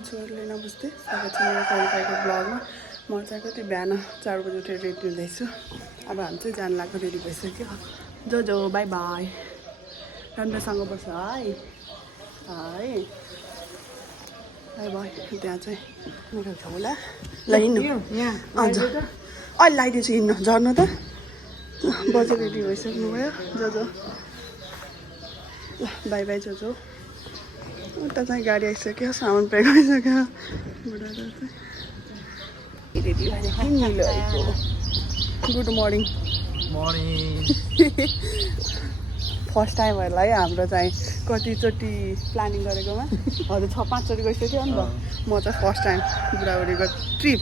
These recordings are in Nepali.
जोरले नबुझ्दै स्वागत छ मेरो कहिलेकाहीको ब्लगमा। म चाहिँ कति बिहान 4 बजी उठेर रेडी हुँदैछु। अब हामी चाहिँ जान लाग्यो, रेडी भइसक्यो। जो बाई बाई, राम्रोसँग बस्छ है है बाई बाई। त्यहाँ चाहिँ मेरो छ होला, ल हिँड्नु हजुर अहिले लगाइदिन्छु, हिँड्नु झर्नु त। बजे रेडी भइसक्नु भयो जो ल बाई बाई जो उता चाहिँ गाडी आइसक्यो, सामान प्याक भइसक्यो। बुढाहरू चाहिँ रेडी भएर हिँड्नु आएको। गुड मर्निङ फर्स्ट टाइम होला है हाम्रो चाहिँ कतिचोटि प्लानिङ गरेकोमा। हजुर 6-5 चोटि गइसक्यो नि त। म चाहिँ फर्स्ट टाइम बुढाबुढीको ट्रिप,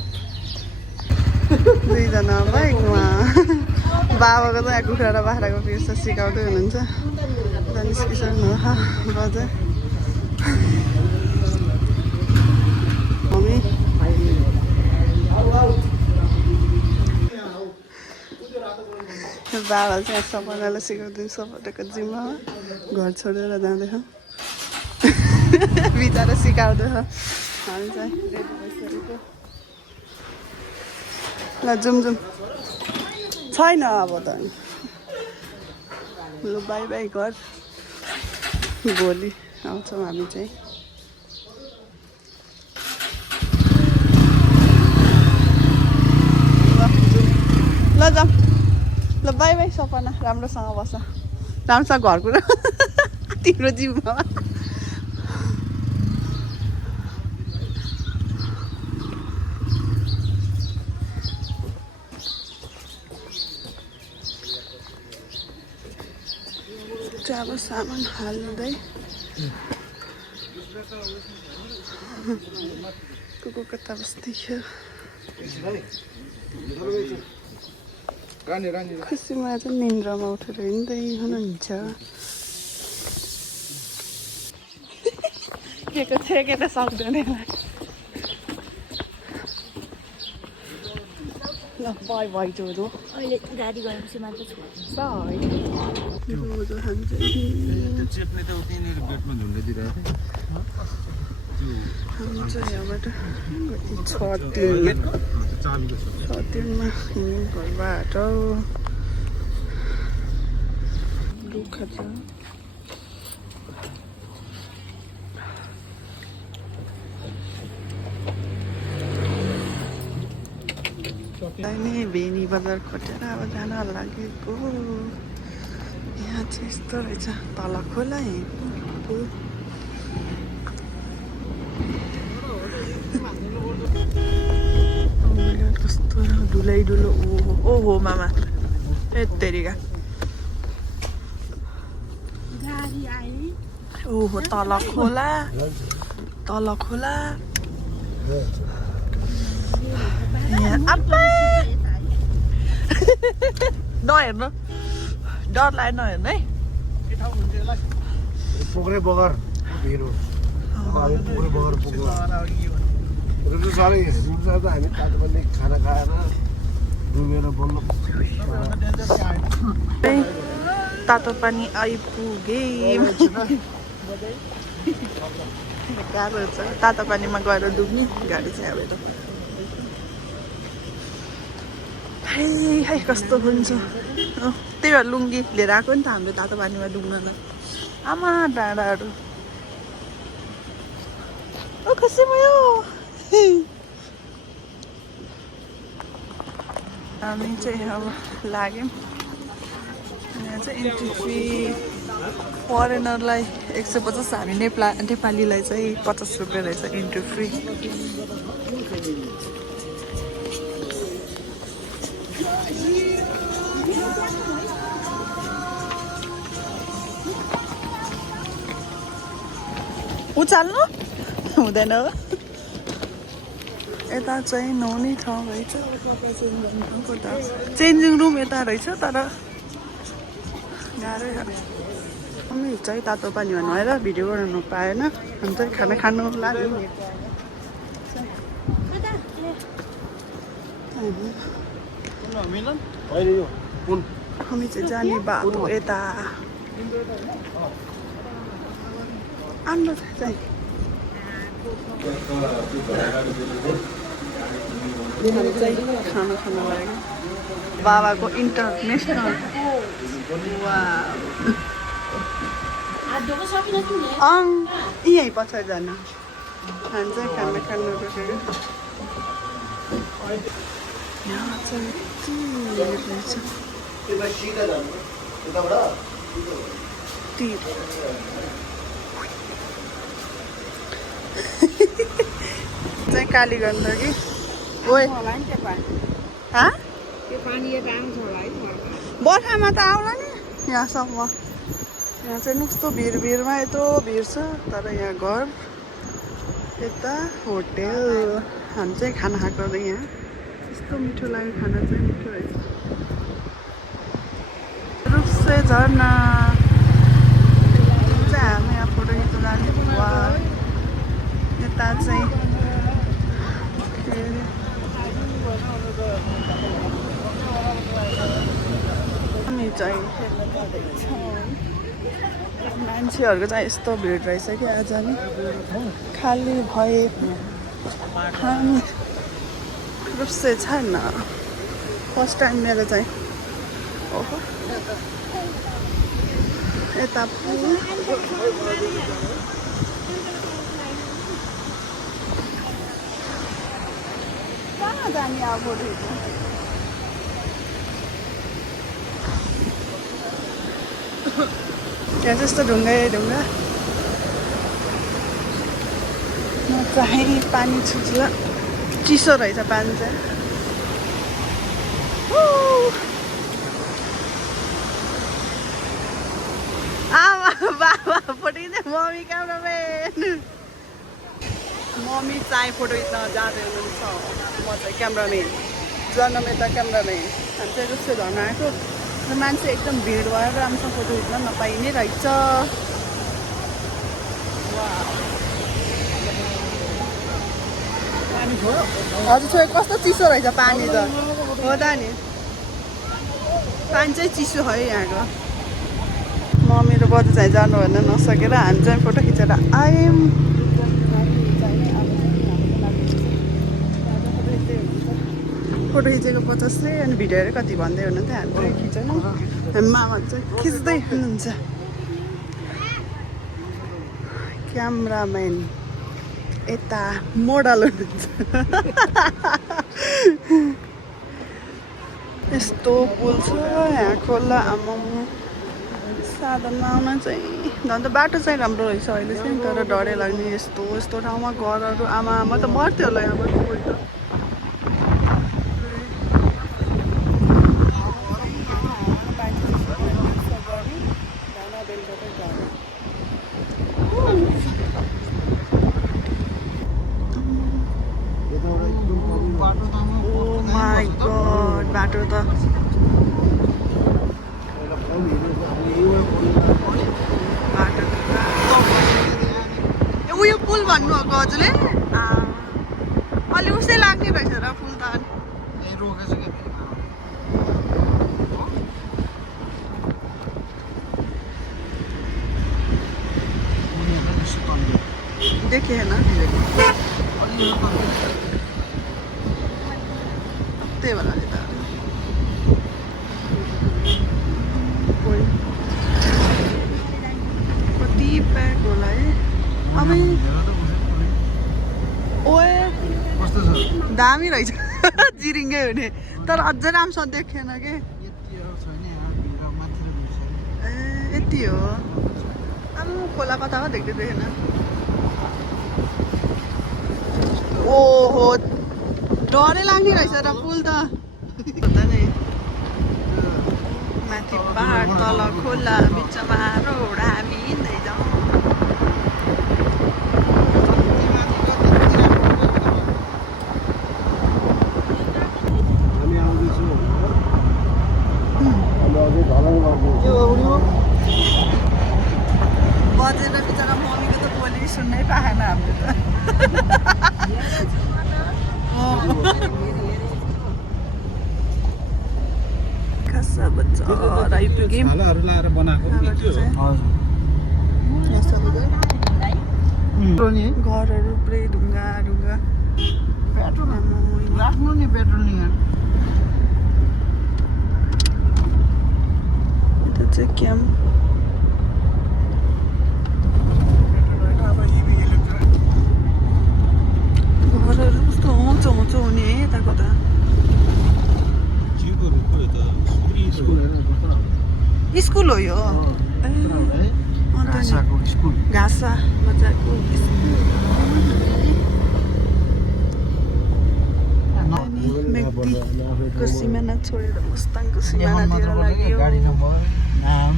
दुईजना बाइकमा। बाबाको चाहिँ कुखुरा र बाख्राको पिर्स सिकाउँदै हुनुहुन्छ। निस्किसक्नु बजे मम्मी बाबा चाहिँ सपनालाई सिकाउँदै सपनाको जिम्मा घर छोडेर जाँदैछ। बिचरा सिकाउँदैछ, हामी चाहिँ रेडी भइसकेको। ल जाउँ छैन अब त। ल बाई बाई घर, भोलि आउँछौँ हामी चाहिँ। ल जाऊँ, ल बाई बाई सपना, राम्रोसँग बस, राम्रोसँग घर कुरा तिम्रो जिम्मा। अब सामान हाल्दै को कता बस्दैछ। खुसीमा चाहिँ निन्द्रामा उठेर हिँड्दै हुनुहुन्छ। के को छेके त सक्दैन। ल बाई बाई जोडो, अहिले गाडी गएपछि मात्र छोड्छ। बाई जोडो खान्छ। चेप्ने त उतिनेर गेटमा झुन्डै दिइरहेको थियो। हामी चाहिँ यहाँबाट 6-3मा हिँड्नु घरबाट। दुःख छ। नि बेनी बजार खोटेर अब जान लागेको। यहाँ चाहिँ यस्तो रहेछ, तल खोला कस्तो डुलै डुलो। ओहो मामा यत्तेरिका। ओहो तल खोला नहेर्नु, डर लाग्यो नहेर्नु है। पोखरे बगर भिरो पोखरे बगर पुग्यो। साह्रै रुन्छ त। हामी तातो पनि खाना खाएर डुबेर बोल्नु। तातो पानी आइपुगे। गाह्रो छ तातो पानीमा गएर डुब्ने। गाडी चाहिँ अब है कस्तो हुन्छ। त्यही भएर लुङ्गी लिएर आएको नि त हाम्रो तातो पानीमा डुब्नलाई। आमा डाँडाहरू खुसी भयो। हामी चाहिँ अब लाग्यौँ। यहाँ चाहिँ इन्ट्री फी फरेनरलाई 150, हामी नेपालीलाई चाहिँ 50 रुपियाँ रहेछ इन्ट्री फ्री। उचाल्नु हुँदैन हो। यता चाहिँ नुहाउने ठाउँ रहेछ। चेन्जिङ रुम यता रहेछ, तर गाह्रै मम्मी चाहिँ तातो पानीमा नुहाएर भिडियो बनाउनु पाएन। हामी चाहिँ खाना खानु लाग्यो। हामी चाहिँ जाने बाटो यता आन्नु चाहिँ हामी चाहिँ खाना खान लाग्यो बाबाको इन्टरनेसनल यहीँ पछाडि जानु हामी चाहिँ खाना खानु गएको यहाँ चाहिँ के रहेछ तीर चाहिँ कालीगण्डकी ओए बर्खामा त आउला नि यहाँसम्म यहाँ चाहिँ कस्तो भिरमा यत्रो भिड छ तर यहाँ घर यता होटेल हामी चाहिँ खाना खाएको यहाँ यस्तो मिठो लाग्यो खाना चाहिँ मिठो रहेछ रुप्से झर्ना चाहिँ हामी यहाँ फोटो खिच्न जाने वा यता चाहिँ हामी चाहिँ मान्छेहरूको चाहिँ यस्तो भिड रहेछ कि आज नि खाली भए हामी रुप्से छैन फर्स्ट टाइम मेरो चाहिँ ओहो यता कहाँ जाने अब यहाँ त्यस्तो ढुङ्गा म चाहिँ पानी छुच्ला चिसो रहेछ पानी चाहिँ आमा बाबा फोटो खिच्ने मम्मी क्यामराम्यान मम्मी चाहिँ फोटो खिच्न जाँदै हुनुहुन्छ म चाहिँ क्यामराम्यान जन्म यता क्यामराम्यान हामी चाहिँ जस्तो झर्न आएको मान्छे एकदम भिड भएर राम्रोसँग फोटो खिच्न नपाइ नै रहेछ हजुर छोरी कस्तो चिसो रहेछ पानी त हो त नि पानी चाहिँ चिसो है यहाँको म मेरो बजु चाहिँ जानु भएन नसकेर हामी चाहिँ फोटो खिचेर आयौँ फोटो खिचेको 50 अनि भिडियोहरू कति भन्दै हुनुहुन्थ्यो हामी चाहिँ खिचेनौँ हामी मामा चाहिँ खिच्दै हुनुहुन्छ क्यामराम्यान यता मोडल हुनुहुन्छ यस्तो पुल छ यहाँ खोला आमा साधनमा आउन चाहिँ झन् त बाटो चाहिँ राम्रो रहेछ अहिले चाहिँ तर डरै लाग्ने यस्तो ठाउँमा घरहरू आमा म त मर्थ्यो होला यहाँबाट गयो बाटो त उयो पुल भन्नुभएको हजुरले अलि उस्तै लाग्ने रहेछ र पुल त देखेन त्यही भएर त कति प्याक होला है अब ओए दामी रहेछ जिरिङ्गै हुने तर अझै राम्रोसँग देखेन के ए यति हो अब खोला कता हो देख्दै देखेन ओहो डरै लाग्ने रहेछ र पुल त नि माथि पहाड तल खोला बिचमा रोड हामी हिँड्दै जाउँ बजेर बिचरा मम्मीको त बोली सुन्नै पाएन हामीले त खासा बच्चा आइपुग्यौँ लाएर बनाएको घरहरू पुरै ढुङ्गा ढुङ्गा पेट्रोल राख्नु नि पेट्रोल नि यहाँ यता चाहिँ क्याम्प घरहरू कस्तो उँचो उँचो हुने है यताको त स्कुल हो यो घाँसा मजाको मेग्दीको सिमाना छोडेर मुस्ताङको सिमानातिर लाग्यो गाडी नम्बर नाम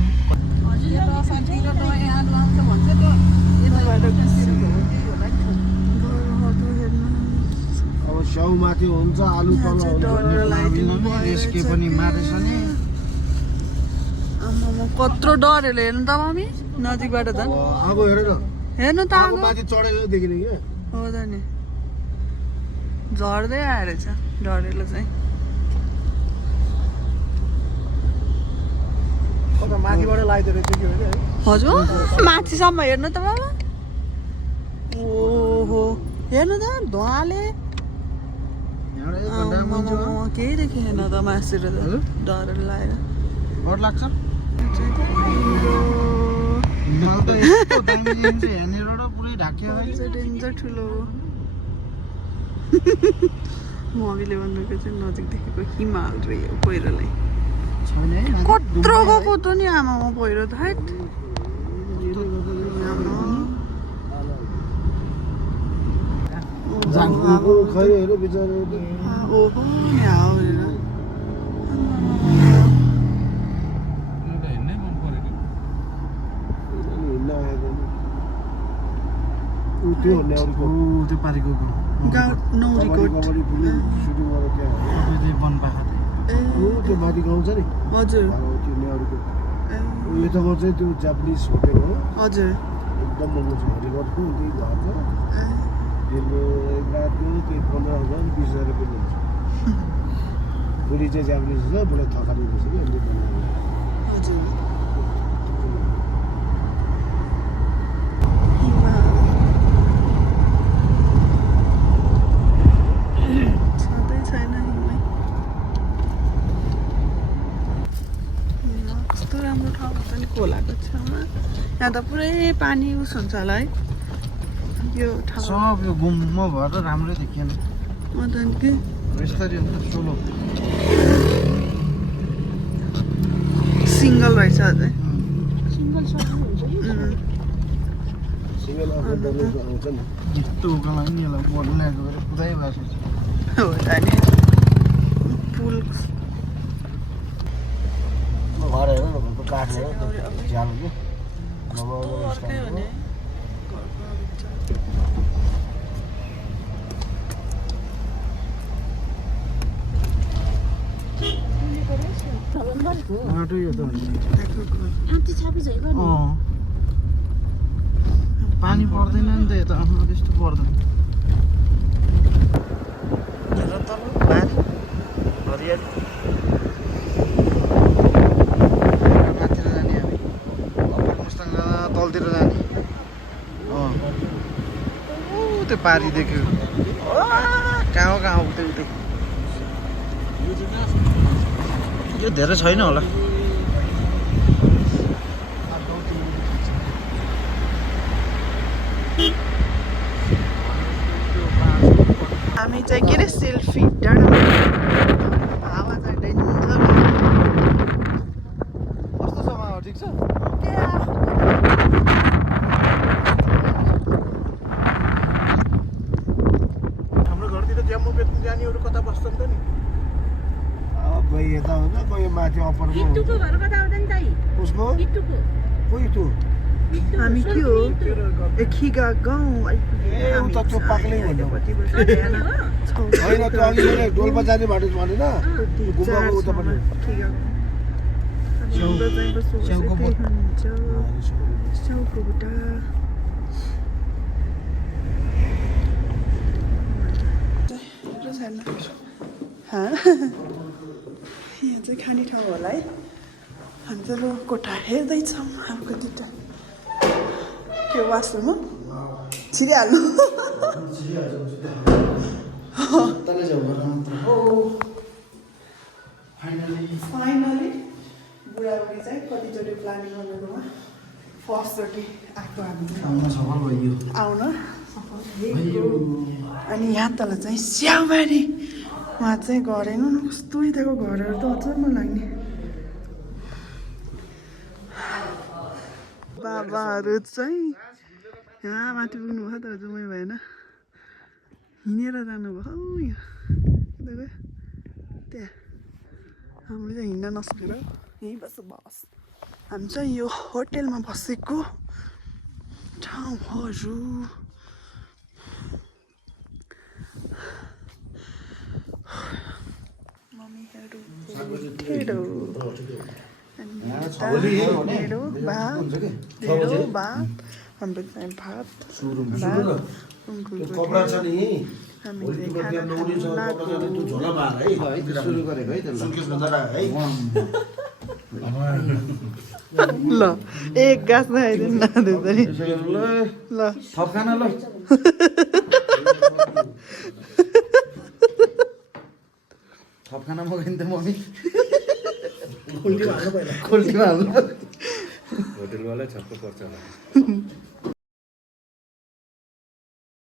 अब स्याउ माथि हुन्छ आलु तल यसके पनि मारेछ नि आमामा कत्रो डरहरूले हेर्नु त मम्मी नजिकबाट झन् आगो हेर न हेर्नु त आगो माथि चढेको देखिने क्या हो त नि झर्दै आएर चाहिँ डरेलो चाहिँ माथिबाट लगाइदियो रहेछ कि होइन हजुर माथिसम्म हेर्नु त बाबा ओहो हेर्नु त धुवाले केही देखिएन त मासतिर त डर लागेर डर लाग्छ मलाई त यस्तो दामी देखिन्छ हेर्नेबाट पुरै ढाक्यो डेन्जर ठुलो मम्मीले भन्नुको चाहिँ नजिक देखेको हिमाल रह्यो पहिरोलाई छैन है कत्रो गएको त नि आमामा पहिरो त हाइट झाङको खै हेर बिचारा ओहो यहाँ हेर हिँड्नै मन परेको हिँड्न आएको ऊ त्यो न्याउरीको त्यो पारिको गाउँ नौरीकोट कबड्डी फिल्म सुटिङ गरेर त्यहाँ बनपाखा ऊ त्यो माथि गाउँ छ नि हजुर त्यो न्याउरीको यताको चाहिँ त्यो जापानिज होटेल हो हजुर एकदम महँगो छ होटेलको त्यही घर छ दिनको एक रातको त्यही 15,000 20,000 रुपियाँ लिन्छ बुढी चाहिँ जापानिज छ बुढा थकाली बस्छ कि अन्त हजुर छँदै छैन हिँड्नै कस्तो राम्रो ठाउँ छ नि खोलाको छेउमा यहाँ त पुरै पानी उस हुन्छ होला है यो ठाउँ सब यो गुम्म भएर राम्रै देखिएन मदन के यस्तरी हुन्छ सोलो सिङ्गल रहेछ अझै सिङ्गल आफू आउँछ नि यस्तो उकालो नि यसलाई बोर्ड ल्याएको गरेर पुरै भएको छ हो त नि पुल घर हेर न घरको काठ हेर झ्याल के अर्कै हो नि माटो यो त पानी पर्दैन नि त यता त्यस्तो पर्दैन हरियाली माथितिर जाने हामी अप्पर मुस्ताङ तलतिर जाने त्यो पारी देख्यो कहाँ हो उतै उतै यो धेरै छैन होला हामी चाहिँ के अरे सेल्फी डाँडा हावा चाहिँ डेन्जर कस्तो छ ठिक छ हाम्रो घरतिर ज्यामो बेच्नु जानेहरू कता बस्छन् त नि कोही यता हुन्छ कोही माथि अप्परको उसको कोही त्यो हामी के हो खिगा गाउँ ए उता त्यो पाक्लै भन्नु होइन त्यो अघि मैले डोल्पा जाने बाटो भनेन गुम्बाको उतापट्टि यहाँ चाहिँ खाने ठाउँ होला है हामी चाहिँ कोठा हेर्दैछौँ अर्को दुइटा त्यो वासरुम हो छिरिहाल्नु तलै जाऊ घर मात्र हो फाइनली बुढाबुढी चाहिँ कतिचोटि प्लानिङ गर्नुमा फर्स्टचोटि आएको हामी आउन सफल भइयो आउन अनि यहाँ तल चाहिँ स्याउबारी उहाँ चाहिँ घर हेर्नु न कस्तो यताको घरहरू त अचम्म लाग्ने बाबाहरू चाहिँ यहाँ माथि पुग्नु भयो तर जुमै भएन हिँडेर जानुभयो हौ यहाँ त्यहाँ हामीले चाहिँ हिँड्न नसकेर यहीँ बस्छ बस हामी चाहिँ यो होटेलमा बसेको ठाउँहरू मम्मीहरू ढेँडो ढेँडो भात हाम्रो चाहिँ भात कपडा छ नि हामीले सुरु गरेको है त्यसलाई सुर्केस भन्दा है ल एक गाँस नखाइदिनु नाँदैछ नि ल थप खाना ल थप खाना मगाइन त मम्मी खोल्टीमा हाल्नु होटेलवाला छक्क पर्छ होला